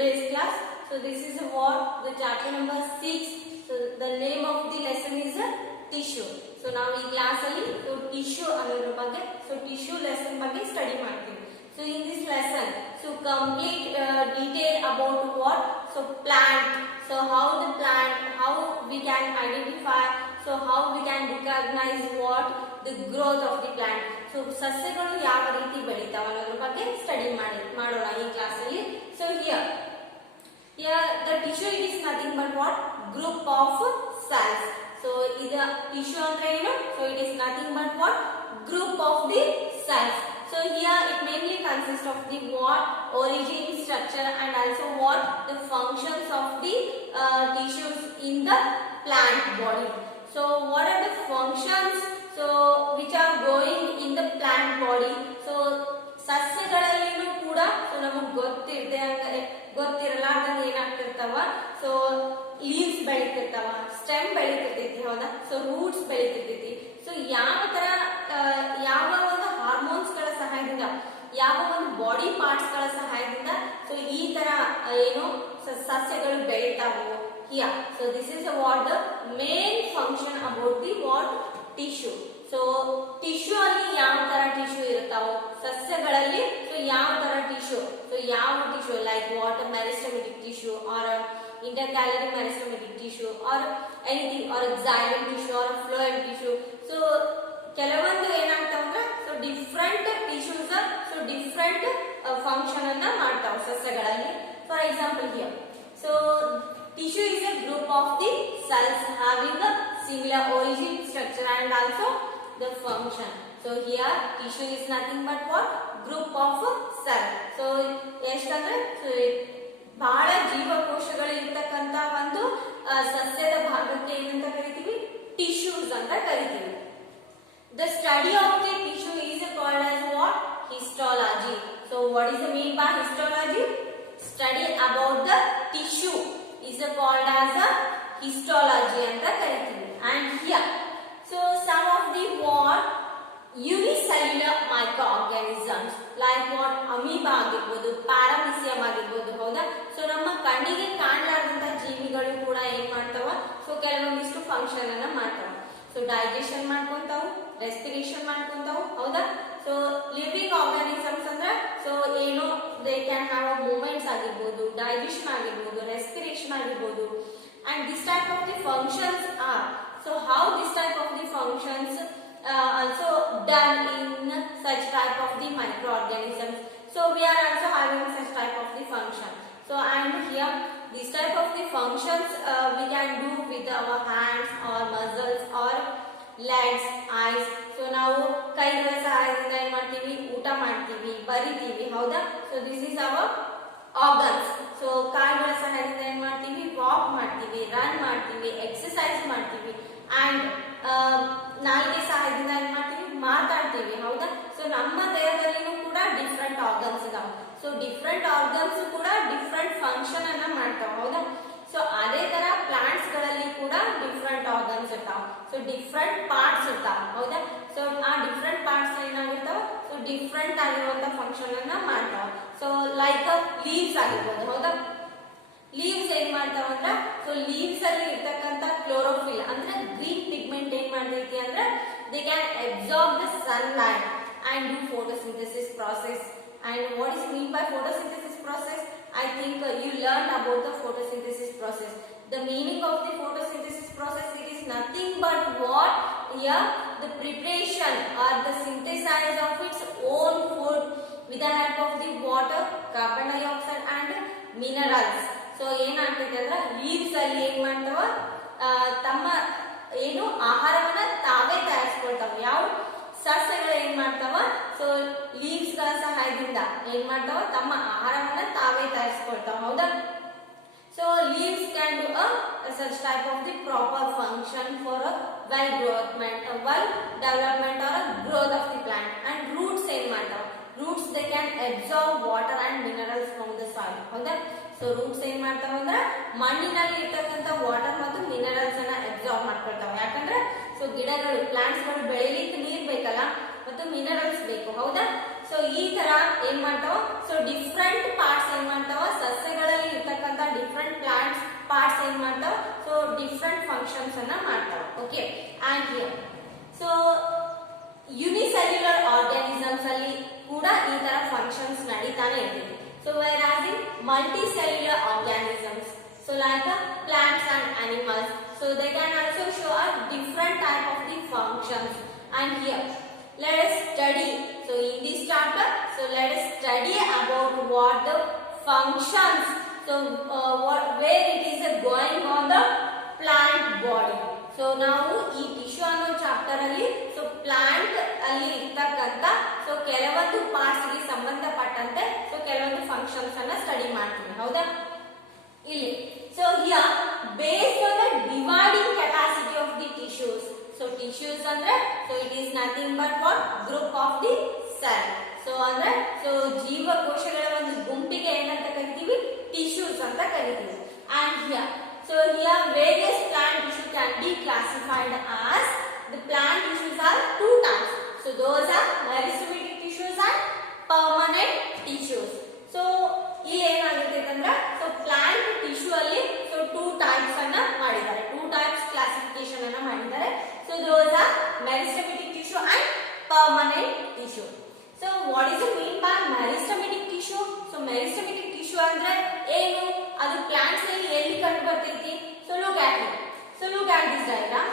today's class. So this is what the chapter number 6. So the name of the lesson is tissue. So now in class ಅಲ್ಲಿ so tissue ಅನ್ನೋದ್ರ ಬಗ್ಗೆ so tissue lesson ಬಗ್ಗೆ study ಮಾಡ್ತೀವಿ. So in this lesson so complete detail about what so plant, so how the plant, how we can identify, so how we can recognize what the growth of the plant. So ಸಸ್ಯಗಳು ಯಾವ ರೀತಿ ಬೆಳೀತಾವ ಅನ್ನೋದ್ರ ಬಗ್ಗೆ ಸ್ಟಡಿ ಮಾಡೋಣ ಈ ಕ್ಲಾಸ್ ಅಲ್ಲಿ. So here the tissue is nothing but what group of cells. So ida tissue andre ಏನು? So it is nothing but what group of the cells. So here it mainly consists of the what origin, structure and also what the functions of the tissues in the plant body. So what are the functions so which are going in the plant body? So ಸಸ್ಯಗಳಲ್ಲಿನೂ ಕೂಡ ಸೊ ನಮಗೆ ಗೊತ್ತಿರಲಾರ್ದಂಗೆ ಏನಾಗ್ತಿರ್ತಾವ so leaves ಬೆಳೀತಿರ್ತಾವ, ಸ್ಟೆಮ್ ಬೆಳೀತಿರ್ತೈತಿ, ಹೌದಾ? So roots ಬೆಳೀತಿರ್ತೈತಿ. ಸೊ ಯಾವ ಒಂದು ಹಾರ್ಮೋನ್ಸ್ ಗಳ ಸಹಾಯದಿಂದ, ಯಾವ ಒಂದು ಬಾಡಿ ಪಾರ್ಟ್ಸ್ ಗಳ ಸಹಾಯದಿಂದ ಸೊ ಈ ತರ ಏನು ಸಸ್ಯಗಳು ಬೆಳೀತಾವೋ here. So this is what the main function about the what tissue. So tissue ಅಲ್ಲಿ ಯಾವ ತರ ಟಿಶ್ಯೂ ಇರ್ತಾವೋ ಸಸ್ಯಗಳಲ್ಲಿ ಸೊ ಯಾವ ತರ ಟಿಶ್ಯೂ, ಸೊ ಯಾವ tissue like what meristematic tissue are intercalary meristematic tissue or anything or xylem tissue or phloem tissue. So ಕೆಲವೊಂದು ಏನಾಗ್ತಾವಂದ್ರೆ so different tissues so different function ಅನ್ನ ಮಾಡ್ತಾವ ಸಸ್ಯಗಳಲ್ಲಿ. For example here so tissue is a group of the cells having a similar origin, structure and also the function. So here tissue is nothing but what group of cell. So ಎಷ್ಟಂದ್ರೆ ಬಹಳ ಜೀವಕೋಶಗಳು ಇರತಕ್ಕಂತ ಒಂದು ಸಸ್ಯದ ಭಾಗಕ್ಕೆ ಏನಂತ ಕರಿತೀವಿ? ಟಿಶ್ಯೂಸ್ ಅಂತ ಕರಿತೀವಿ. The study of the tissue is called as what? Histology. So what is the mean by histology? Study about the tissue is called as a histology ಅಂತ ಕರಿತೀವಿ. And here so some of the what unicellular microorganisms like what amoeba ಆಗಿರಬಹುದು, ಪ್ಯಾರಾಮಿಸಿಯಂ ಆಗಿರಬಹುದು, ಹೌದಾ? ಸೊ ನಮ್ಮ ಕಣ್ಣಿಗೆ ಕಾಣಲಾರದಂತ ಜೀವಿಗಳು ಕೂಡ ಏನ್ ಮಾಡ್ತಾವ ಸೊ ಕೆಲವೊಂದಿಷ್ಟು ಫಂಕ್ಷನ್ ಅನ್ನ ಮಾಡ್ತಾವ. ಸೊ ಡೈಜೆಷನ್ ಮಾಡ್ಕೊಂತಾವು, ರೆಸ್ಪಿರೇಷನ್ ಮಾಡ್ಕೊಂತಾವು, ಹೌದಾ? ಸೊ ಲಿವಿಂಗ್ ಆರ್ಗಾನಿಸಮ್ಸ್ ಅಂದ್ರೆ ಸೊ ಏನೋ they can have a movements ಆಗಿರ್ಬೋದು, ಡೈಜೆಷನ್ ಆಗಿರ್ಬೋದು, ರೆಸ್ಪಿರೇಷನ್ ಆಗಿರ್ಬೋದು. And this type of the functions are so how this type of the functions also done in such type of the microorganisms. So we are also having such type of the function. So and here this type of the functions we can do with our hands or muscles or legs, eyes. So ನಾವು ಕೈಗಳ ಸಹಾಯದಿಂದ ಏನು ಮಾಡ್ತೀವಿ? ಊಟ ಮಾಡ್ತೀವಿ, ಬರಿತೀವಿ, ಹೌದಾ? So this is our organs. So ಕಾಲುಗಳ ಸಹಾಯದಿಂದ ಏನು ಮಾಡ್ತೀವಿ? ವಾಕ್ ಮಾಡ್ತೀವಿ, ರನ್ ಮಾಡ್ತೀವಿ, ಎಕ್ಸರ್ಸೈಸ್ ಮಾಡ್ತೀವಿ. ಅಂಡ್ ನಾಲಿಗೆ ಸಹಾಯದಿಂದ ಏನು ಮಾಡ್ತೀವಿ? ಮಾತಾಡ್ತೀವಿ, ಹೌದಾ? ಸೊ ನಮ್ಮ ದೇಹದಲ್ಲಿನೂ ಕೂಡ ಡಿಫ್ರೆಂಟ್ ಆರ್ಗನ್ಸ್ ಇದಾವೆ. ಸೊ ಡಿಫ್ರೆಂಟ್ ಆರ್ಗನ್ಸ್ ಕೂಡ ಡಿಫ್ರೆಂಟ್ ಫಂಕ್ಷನ್ ಅನ್ನ ಮಾಡ್ತಾವ, ಹೌದಾ? ಸೊ ಅದೇ ತರ ಪ್ಲಾಂಟ್ಸ್ ಗಳಲ್ಲಿ ಕೂಡ ಡಿಫ್ರೆಂಟ್ ಆರ್ಗನ್ಸ್ ಇರ್ತಾವ. ಸೊ ಡಿಫ್ರೆಂಟ್ ಪಾರ್ಟ್ಸ್ ಇರ್ತಾವ, ಹೌದಾ? ಸೊ ಆ ಡಿಫ್ರೆಂಟ್ ಪಾರ್ಟ್ಸ್ ಏನಾಗಿರ್ತಾವ ಸೊ ಡಿಫ್ರೆಂಟ್ ಆಗಿರುವಂತ ಫಂಕ್ಷನ್ ಅನ್ನ ಮಾಡ್ತಾವ. ಸೊ ಲೈಕ್ ಲೀವ್ಸ್ ಆಗಿರ್ಬೋದು, ಹೌದಾ? ಲೀವ್ಸ್ ಏನ್ ಮಾಡ್ತಾವ ಅಂದ್ರ ಸೊ ಲೀವ್ಸ್ ಅಲ್ಲಿ ಇರ್ತಕ್ಕಂತ ಕ್ಲೋರೋಫಿಲ್ ಅಂದ್ರೆ ಗ್ರೀನ್ ಪಿಗ್ಮೆಂಟ್ ಏನ್ ಮಾಡ್ತೈತಿ ಅಂದ್ರೆ they can absorb the sunlight and do photosynthesis process. And what is mean by photosynthesis process? I think you learned about the photosynthesis process. The meaning of the photosynthesis process, it is nothing but what? Here the preparation or the synthesis of its own food with the help of the water, carbon dioxide and minerals. So ಏನಾಗ್ತೈತೆ ಅಂದ್ರೆ ಲೀವ್ಸ್ ಅಲ್ಲಿ ಏನ್ ಮಾಡ್ತಾವ ತಮ್ಮ ಏನು ಆಹಾರವನ್ನ ತಾವೇ ತಯಾರಿಸ್ಕೊಳ್ತಾವ. ಯಾವ ಸಸ್ಯಗಳು ಏನ್ ಮಾಡ್ತಾವ ಸೊ ಲೀವ್ಸ್ ಗಳ ಸಹಾಯದಿಂದ ಏನ್ ಮಾಡ್ತಾವ ತಮ್ಮ ಆಹಾರವನ್ನ ತಾವೇ ತಯಾರಿಸ್ಕೊಳ್ತಾವ, ಹೌದಾ? So leaves can do such type of the proper function for a well development or a growth of the plant. And roots ಏನ್ ಮಾಡ್ತಾವ? Roots they can absorb water and minerals from the soil, ಹೌದಾ? So roots ಏನ್ ಮಾಡ್ತಾವ ಅಂದ್ರೆ ಮಣ್ಣಿನಲ್ಲಿ ಇರ್ತಕ್ಕಂಥ ವಾಟರ್ ಮತ್ತು ಮಿನರಲ್ಸ್ ಅನ್ನ ಅಬ್ಸಾರ್ಬ್ ಮಾಡ್ಕೊಳ್ತಾವ. ಯಾಕಂದ್ರೆ ಸೊ ಗಿಡಗಳು ಪ್ಲಾಂಟ್ಸ್ ಗಳು ಬೆಳಿಲಿಕ್ಕೆ ನೀರ್ ಬೇಕಲ್ಲ ಮತ್ತು ಮಿನರಲ್ಸ್ ಬೇಕು, ಹೌದಾ? ಸೊ ಈ ತರ ಏನ್ ಮಾಡ್ತಾವ ಸೊ ಡಿಫ್ರೆಂಟ್ ಪಾರ್ಟ್ಸ್ ಏನ್ ಮಾಡ್ತಾವ ಸಸ್ಯಗಳಲ್ಲಿ ಅನ್ನ ಮಾಡ್ತಾವೆ. Okay, and here so unicellular organisms ಅಲ್ಲಿ ಕೂಡ ಈ ತರ ಫಂಕ್ಷನ್ಸ್ ನಡೀತಾನೆ ಇರ್ತದೆ. So where as in multicellular organisms, so like plants and animals, so they can also show a different type of the functions. And here let us study, so in this chapter, so let us study about what the functions, so where it is going on the plant body. So ನಾವು ಈ ಟಿಶ್ಯೂ ಅನ್ನೋ ಚಾಪ್ಟರ್ ಅಲ್ಲಿ so plant ಅಲ್ಲಿ ಇರ್ತಕ್ಕಂತ ಸೊ ಕೆಲವೊಂದು ಪಾರ್ಟ್ಸ್ ಗೆ ಸಂಬಂಧಪಟ್ಟಂತೆ ಸೊ ಕೆಲವೊಂದು ಫಂಕ್ಷನ್ಸ್ ಅನ್ನ ಸ್ಟಡಿ ಮಾಡ್ತೀವಿ. ಹೌದಾ? ಇಲ್ಲಿ so here based on the dividing capacity of the tissues, so tissues andre so it is nothing but what group of the cell. so andre so ಜೀವಕೋಶಗಳ ಒಂದು ಗುಂಪಿಗೆ ಏನಂತ ಕರಿತೀವಿ? ಟಿಶ್ಯೂಸ್ ಅಂತ ಕರಿತೀವಿ. and here so here various plant tissue can be classified as the plant tissues are two types. so those are meristematic tissues and permanent tissues. so ಇಲ್ಲಿ ಏನಾಗುತ್ತೆ ಅಂದ್ರೆ ಸೊ ಪ್ಲಾಂಟ್ ಟಿಶ್ಯೂ ಅಲ್ಲಿ ಸೊ ಟೂ ಟೈಪ್ಸ್ ಅನ್ನ ಮಾಡಿದ್ದಾರೆ, two types classification ಅನ್ನ ಮಾಡಿದ್ದಾರೆ. So those are meristematic tissue and permanent tissue. So what is the mean by meristematic tissue? So meristematic tissue ಅಂದ್ರೆ ಏನು? ಅದು ಪ್ಲಾಂಟ್ಸ್ ಅಲ್ಲಿ ಎಲ್ಲಿ ಕಂಡು ಬರ್ತೈತಿ? So look at it. So look at this diagram.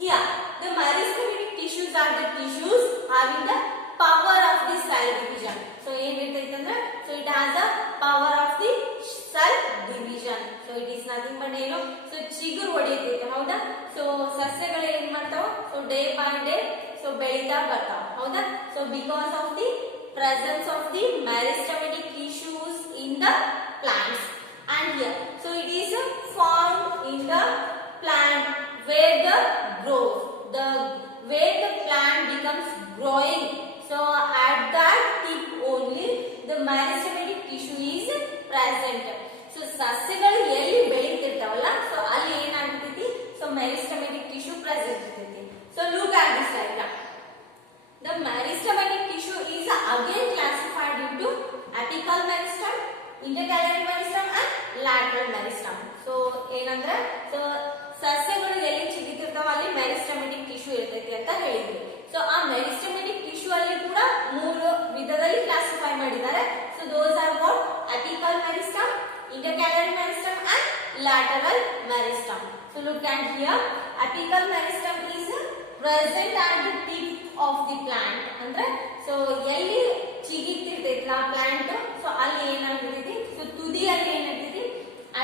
Here the meristematic tissues are the tissues having the power of the cell division. so ಏನಿರ್ತೈತೆ ಅಂದ್ರೆ so it has the power of the cell division. so it is nothing but ಏನು? so ಚಿಗುರು ಹೊಡೆಯುತ್ತೆ. ಹೌದಾ? so ಸಸ್ಯಗಳು ಏನ್ ಮಾಡ್ತಾವ? so day by day so ಬೆಳೀತಾ ಬರ್ತಾವ. ಹೌದಾ? so because of the presence of the meristematic tissues in the plants. and here so it is found in the plant where the growth, the where the plant becomes growing. so at that tip only the meristematic tissue is present. so ಸಸ್ಯಗಳು ಎಲ್ಲಿ ಬೆಳೀತಿರ್ತಾವಲ್ಲ ಸೊ ಅಲ್ಲಿ ಏನಾಗ್ತೈತಿ? so meristematic tissue present ಇರ್ತೈತಿ. so look at this diagram. the meristematic tissue is again classified into apical meristem, intercalary meristem and lateral meristem. so ಏನಂದ್ರೆ so ಸಸ್ಯಗಳು ಎಲ್ಲಿ ಚಿಗಿತಿರ್ತಾವ ಅಲ್ಲಿ ಮೆರಿಸ್ಟಮೆಟಿಕ್ ಟಿಶ್ಯೂ ಇರ್ತೈತಿ ಅಂತ ಹೇಳಿದ್ವಿ. ಸೊ ಆ ಮೆರಿಸ್ಟಮೆಟಿಕ್ ಟಿಶ್ಯೂ ಅಲ್ಲಿ ಕೂಡ ಮೂರು ವಿಧದಲ್ಲಿ ಕ್ಲಾಸಿಫೈ ಮಾಡಿದ್ದಾರೆ. So those are what? Apical meristem, intercalary meristem and lateral meristem. so look at here, apical meristem is present at the tip of the plant. ಅಂದ್ರೆ ಸೊ ಎಲ್ಲಿ ಚಿಗಿತಿರ್ತೈತಲ್ಲ ಪ್ಲಾಂಟ್ ಸೊ ಅಲ್ಲಿ ಏನಾಗ್ತೈತಿ? ಸೊ ತುದಿಯಲ್ಲಿ ಏನಾಗ್ತೈತಿ?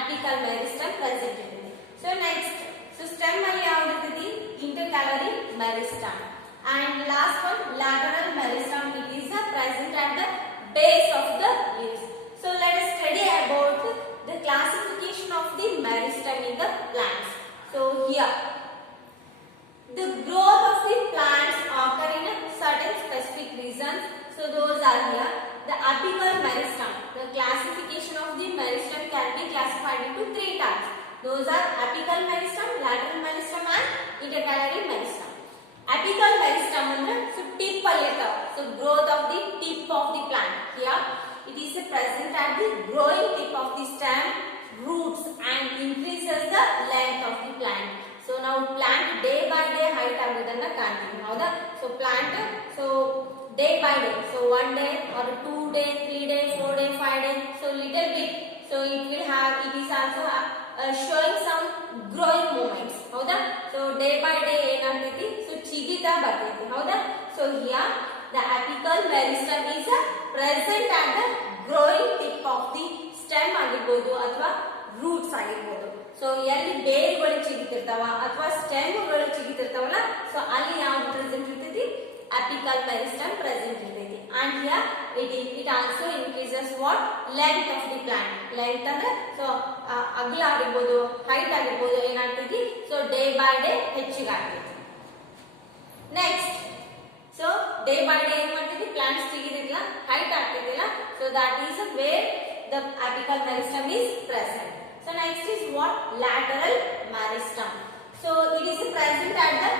ಅಪಿಕಲ್ ಮೆರಿಸ್ಟಮ್ ಪ್ರೆಸೆಂಟ್ ಇರ್ತೈತಿ. so next so stem ಅಲ್ಲಿ ಯಾವುದು ಇರ್ತೈತಿ? intercalary meristem. and last one lateral meristem, it is present at the base of the leaves. so let us study about the classification of the meristem in the plants. so here the growth of the plants occur in certain specific regions. so those are here the apical meristem. the classification of the meristem can be classified into three types. those are apical meristem, lateral meristem and intercalary meristem. apical meristem ಅಂದ್ರೆ so tip ಅಲ್ಲಿ ಇರ್ತಾವ. so growth of the tip of the plant. here it is present at the growing tip of the stem, roots and increases the length of the plant. so now plant day by day height ಆಗೋದನ್ನ ಕಾಣ್ತೀವಿ. ಹೌದಾ? so plant so day by day, so 1 day or 2 day, 3 day, 4 day, 5 day, so little bit so it will have, it is also showing some growing movements. ಹೌದಾ? so day by day ಏನಾಗ್ತೈತಿ? so ಚಿಗಿತಾ ಬರ್ತೈತಿ. ಹೌದಾ? so here the apical meristem is present at the growing tip of the stem ಆಗಿರ್ಬೋದು ಅಥವಾ ರೂಟ್ಸ್ ಆಗಿರ್ಬೋದು. ಸೊ ಎಲ್ಲಿ ಬೇರುಗಳು ಚಿಗಿತಿರ್ತಾವ ಅಥವಾ ಸ್ಟೆಮ್ಗಳು ಚಿಗಿತಿರ್ತಾವಲ್ಲ ಸೊ ಅಲ್ಲಿ ಯಾವ್ದು ಪ್ರೆಸೆಂಟ್ ಇರ್ತೈತಿ? apical meristem present ಇರ್ತೈತಿ. and here it also increases what? length of the plant. length ಅಂದ್ರೆ ಸೊ ಅಗಲ ಆಗಿರ್ಬೋದು, ಹೈಟ್ ಆಗಿರ್ಬೋದು ಏನಾಗ್ತೈತಿ? ಸೊ ಡೇ ಬೈ ಡೇ ಹೆಚ್ಚಿಗೆ ಆಗ್ತೈತಿ. Next so day by day ಏನ್ ಮಾಡ್ತೈತಿ? ಪ್ಲಾಂಟ್ಸ್ ಚಿಗಿದಿಲ್ಲ, ಹೈಟ್ ಆಗ್ತೈತಿಲ್ಲ. So that is where the apical meristem is present. so next is what? lateral meristem. so it is present at the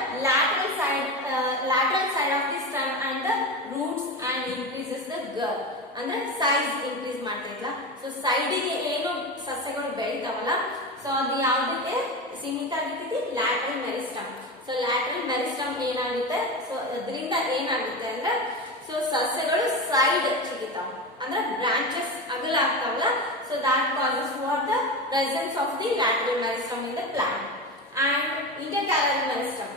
lateral side of the stem and the roots and increases the girth. ಅಂದ್ರೆ size increase ಮಾಡ್ತೈತಲ್ಲ. ಸೊ ಸೈಡಿಗೆ ಏನು ಸಸ್ಯಗಳು ಬೆಳಿತಾವಲ್ಲ ಸೊ ಅದು ಯಾವುದಕ್ಕೆ ಸೀಮಿತ ಆಗಿರ್ತೈತಿ, lateral meristem. So lateral meristem ಏನಾಗುತ್ತೆ, ಸೊ ಅದರಿಂದ ಏನಾಗುತ್ತೆ ಅಂದ್ರೆ ಸೊ ಸಸ್ಯಗಳು ಸೈಡ್ ಚಿಗಿತಾವ ಅಂದ್ರೆ ಬ್ರಾಂಚಸ್ ಅಗಲ ಆಗ್ತಾವಲ್ಲ. So that causes what the presence of the lateral meristem in the plant. And intercalary meristem,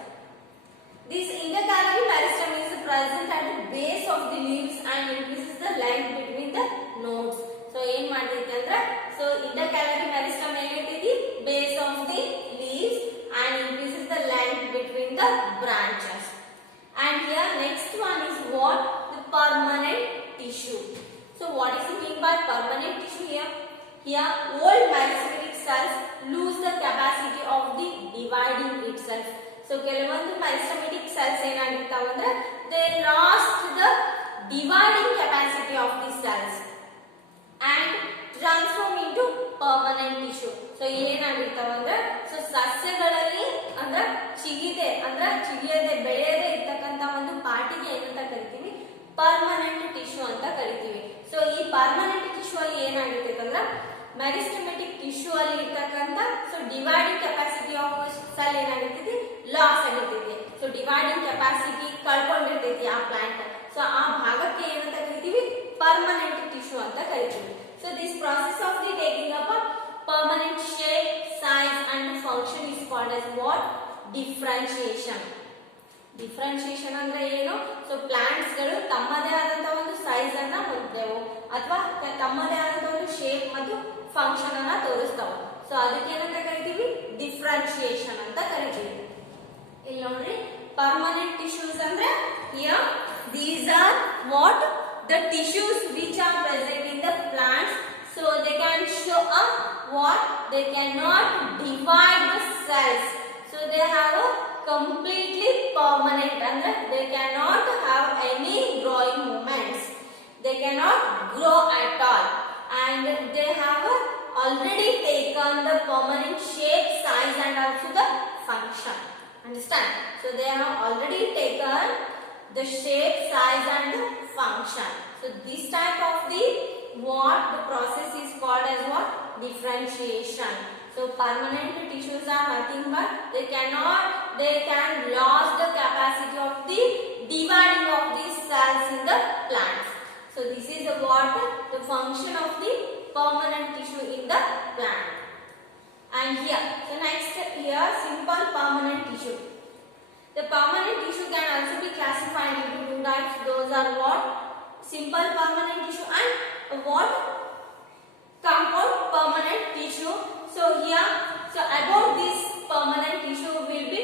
this intercalary meristem is present at the base of the leaves and increases the length between the nodes. So ಏನ್ ಮಾಡ್ತೈತಿ ಅಂದ್ರೆ so intercalary meristem ಏನಿರ್ತೈತಿ, base of the leaves and increases the length between the branches. And here next one is what, the permanent tissue. So what is it mean by permanent tissue here? Here old meristematic cells lose the capacity of the dividing itself. So ಕೆಲವೊಂದು meristematic cells ಏನಾಗಿರ್ತಾವ ಅಂದ್ರೆ they lost the dividing capacity of the cells and transform into permanent tissue. So ಏನಾಗಿರ್ತಾವ ಅಂದ್ರೆ ಸೊ ಸಸ್ಯಗಳಲ್ಲಿ ಅಂದ್ರೆ ಚಿಗಿಯದೆ ಬೆಳೆಯದೆ ಇರ್ತಕ್ಕಂತ ಒಂದು ಪಾರ್ಟಿಗೆ ಏನಂತ ಕರಿತೀವಿ, ಪರ್ಮನೆಂಟ್ ಟಿಶ್ಯೂ ಅಂತ ಕರಿತೀವಿ. ಸೊ ಈ ಪರ್ಮನೆಂಟ್ ಟಿಶ್ಯೂ ಅಲ್ಲಿ ಏನಾಗಿರ್ತೈತೆ ಅಂದ್ರೆ ಮೆರಿಸ್ಟಮೆಟಿಕ್ ಟಿಶ್ಯೂ ಅಲ್ಲಿ ಇರ್ತಕ್ಕಂತ so dividing capacity of cell ಏನಾಗಿರ್ತೈತಿ, ಲಾಸ್ ಆಗಿರ್ತೈತಿ. ಸೊ ಡಿವೈಡಿಂಗ್ ಕೆಪಾಸಿಟಿ ಕಳ್ಕೊಂಡಿರ್ತೈತಿ ಆ ಪ್ಲಾಂಟ್. ಸೊ ಆ ಭಾಗಕ್ಕೆ ಏನಂತ ಕರಿತೀವಿ, ಪರ್ಮನೆಂಟ್ ಟಿಶ್ಯೂ ಅಂತ ಕರಿತೀವಿ. So this process of the taking up permanent shape, size and function is called as what, differentiation. Differentiation ಅಂದ್ರೆ ಏನು, ಸೊ ಪ್ಲಾಂಟ್ಸ್ ಗಳು ತಮ್ಮದೇ ಆದಂತಹ ಒಂದು ಸೈಜ್ ಅನ್ನ ಹೊಂದಿದೆವು ಅಥವಾ ತಮ್ಮದೇ ಆದಂತಹ ಒಂದು ಶೇಪ್ ಮತ್ತು ಫಂಕ್ಷನ್ ಅನ್ನ ತೋರಿಸ್ತಾವೆ. ಸೊ ಅದಕ್ಕೆ ಏನಂತ ಕರಿತೀವಿ, ಡಿಫ್ರೆನ್ಶಿಯೇಷನ್ ಅಂತ ಕರಿತೀವಿ. ಇಲ್ಲಿ ನೋಡ್ರಿ, ಪರ್ಮನೆಂಟ್ ಟಿಶ್ಯೂಸ್ ಅಂದ್ರೆ here these are what, the tissues which are present in the plants. So they can show up what, they cannot divide the cells. So they have a completely permanent, and they cannot have any growing movements. They cannot grow at all, and they have already taken the permanent shape, size and also the function. Understand? So they have already taken the shape, size and the function. So this type of the what, the process is called as what, differentiation. So permanent tissues are nothing but they can lose the capacity of the dividing of these cells in the plants. So this is what, the function of the permanent tissue in the plant. And here, so next here, simple permanent tissue. The permanent tissue can also be classified into two types. Those are what, simple permanent tissue and what, compound permanent tissue. So here, so about this permanent tissue will be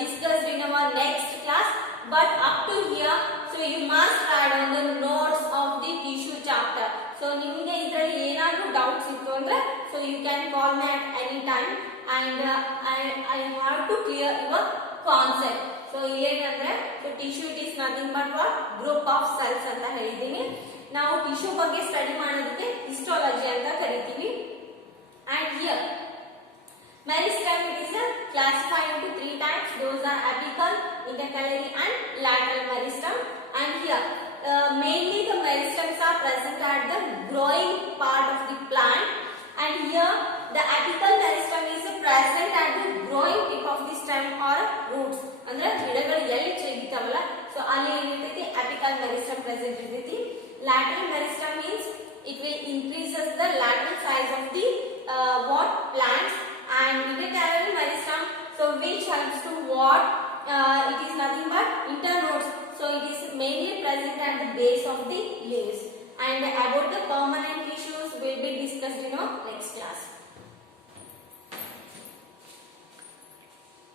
discussed in our next class. But up to here, so you must write on the notes of the tissue chapter. So ನಿಮಗೆ ಇದರಲ್ಲಿ ಏನಾದರೂ ಡೌಟ್ಸ್ ಇತ್ತು ಅಂದ್ರೆ so you can call me at any time and I have to clear your concept. So ಏನಂದ್ರೆ so tissue it is nothing but what, group of cells ಅಂತ ಹೇಳಿದೀನಿ. ನಾವು ಟಿಶ್ಯೂ ಬಗ್ಗೆ ಸ್ಟಡಿ ಮಾಡೋದಕ್ಕೆ ಹಿಸ್ಟಾಲಜಿ ಅಂತ ಕರಿತೀವಿ. And here meristem it is classified into three types. Those are apical, intercalary and lateral meristem. And here mainly the meristems are present at the growing part of the plant. And here the apical meristem is present at the growing tip of the stem or roots. ಅಂದ್ರೆ ಗಿಡಗಳು ಎಲ್ಲಿ ಚೆಗಿತಾವಲ್ಲ ಸೊ ಅಲ್ಲಿ ಏನಿರ್ತೈತಿ, apical meristem present ಇರ್ತೈತಿ. Lateral meristem means it will increases the lateral size of the what, plants. And intercalary meristem, so which helps to what, it is nothing but internodes. So it is mainly present at the base of the leaves. And about the